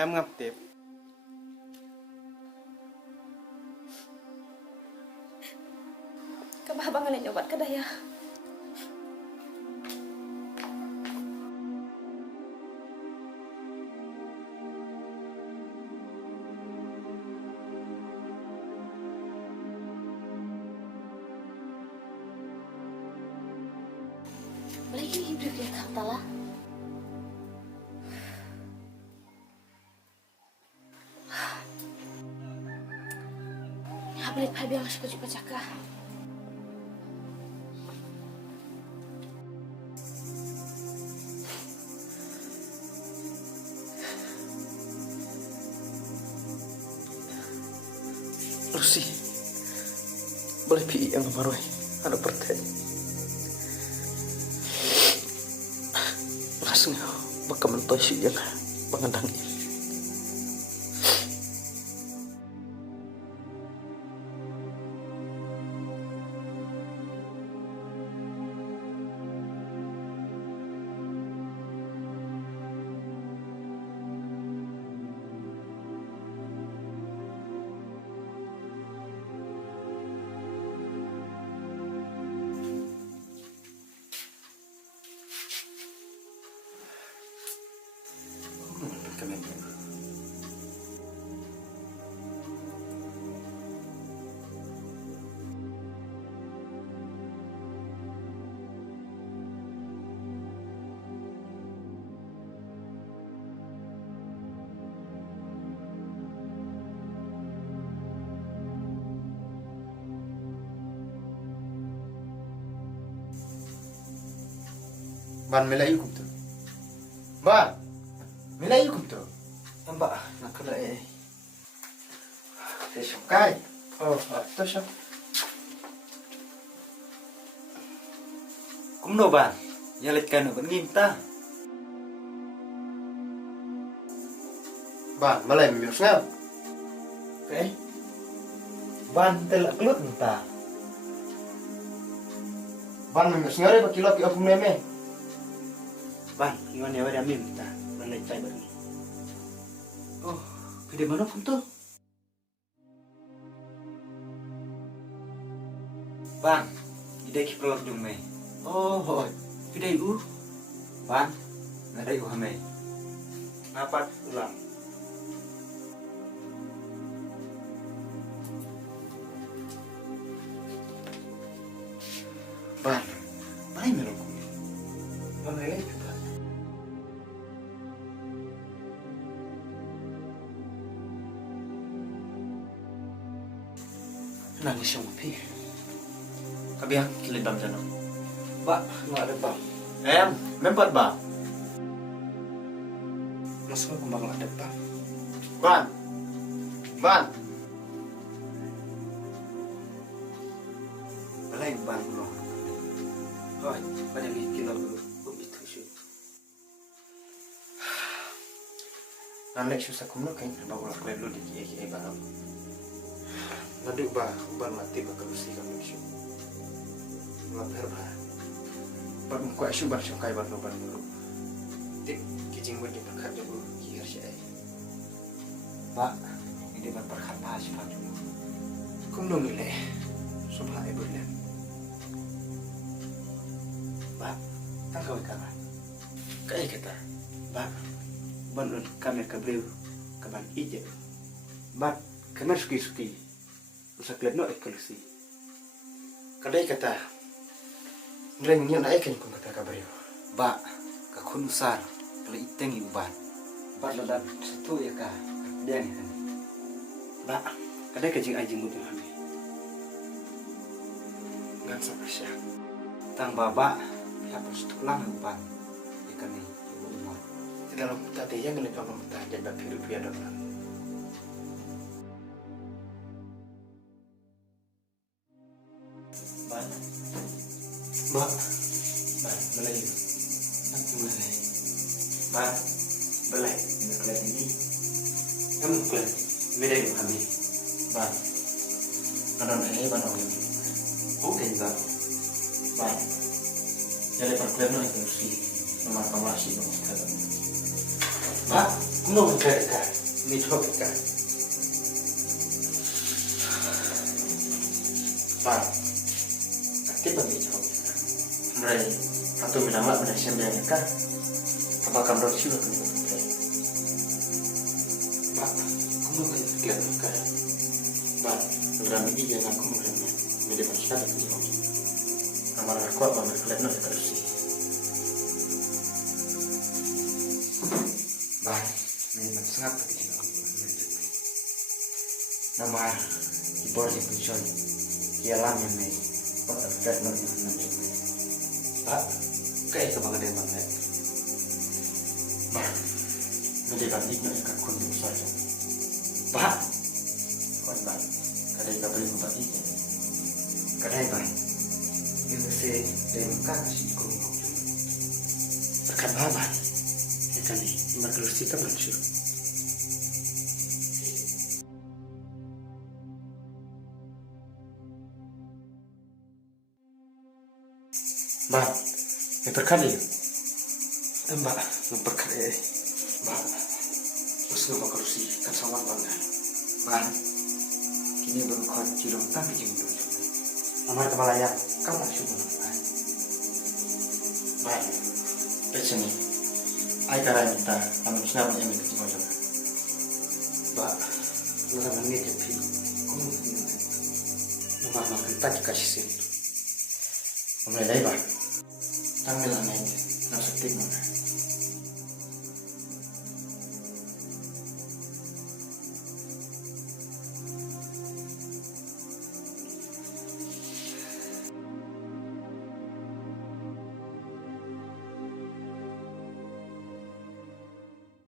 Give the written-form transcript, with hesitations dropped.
em ngập tiếp. Kabahabangan ninyo ba't kadaya? Lagi hidup ya kantala. Habalit pa bilang suka juga cakap. Lucy, boleh pi yang kemarin ada pertek. Langsung bakal mentosi yang mengendangi. Ban melai hukum tu. Ban melai hukum tu. Mbak, nak kena Kai. Oh, tu siap. Kumno ban, yalit kan ban ngimta. Ban melai minum ngap. Okay. Ban telak kelut entah. Ban minum ngare bakilap ki aku meme. Ban, iwan ya wada minta, balai cai bani. Oh, gede mana pun tu? Ban, ide ki pelor jume. Oh, hoi, ide u. Ban, nada u hame. Napat ulang. Ban, balai merokok. Balai juga. Nangis yang api. Kabiang kilit bam jano. Pak, nggak ada bang. Mempat ba. Masuk kembang ada bang. Ban. Ban. Balai ban lo. Hoi, pada mikir lo itu sih. Anak susah kumno kain bawa kulit lu di kiai bang. Nanti ban mati bakal bersih kamu isu. Lapar bah. Ban muka isu ban sungkai ban dulu. Tik kijing buat di perkat dulu kiar sih. Pak, ini ban perkata sifat dulu. Kumno milih. Subha ibu lihat. Pak, tak kau kawan. Kayak kita. Pak, ban kami kabriu kaban ije. Pak, kami suki. Usak lihat no ekolusi. Kadai kata. Nrengnya naik kan pun kata kabar yo. Ba, kakun usar kalau iteng iban. Ba ladan satu ya ka. Dia ni kan. Ba, kadai kajing ajing mutu kami. Ngan sama siya. Tang baba, hapus tulang uban. Ikan ni ibu umar. Di dalam tadi yang ngelip apa mentah jadi hidup ya dong. Ban, Mbak, belai. nanti mulai. Ba, belai. Nak lihat ini. Kamu kuat. Beda ibu kami. Ba, ada ini ban orang ini. Oke, ba. Ba, jadi perkelahian itu sih, nomor kamar sih dong sekarang. Ba, Kuno menceritakan, mithokan. Pak, nanti pembicaraan. Mereka atau menambah pada siapa kan? Apakah menurut siapa kena berbicara? Pak, kuno menceritakan. Pak, berani dia nak kuno ramai. Menjadi masyarakat di mana? Kamar aku apa mereka nak terus. Bah, memang sangat penting nama ibu si puncak ialah memang pada nanti Pak, kayak kebangadan banget. Bah, mendekat ikut ikat kunci saja. Bah, kau bah, kadang kita beli tempat ini. Kadang bah, itu sih demkar si kurung. Berkat apa? Ikan ni, imak kita manusia. Mbak, berkali. Mbak, berkali. Mbak, terus nama kerusi kan sawan bangga. Mbak, kini baru kau cilong tapi jeng dulu. Amar kepala ya, kamu masuk mana? Mbak, peseni. Ay karan kita, kami senang yang kita cuma jalan. Mbak, orang mana dia pilih? Kamu pilih. Nama nama kita dikasih sen. Kamu lelai Mbak. Tangan lain, nasi tik mana?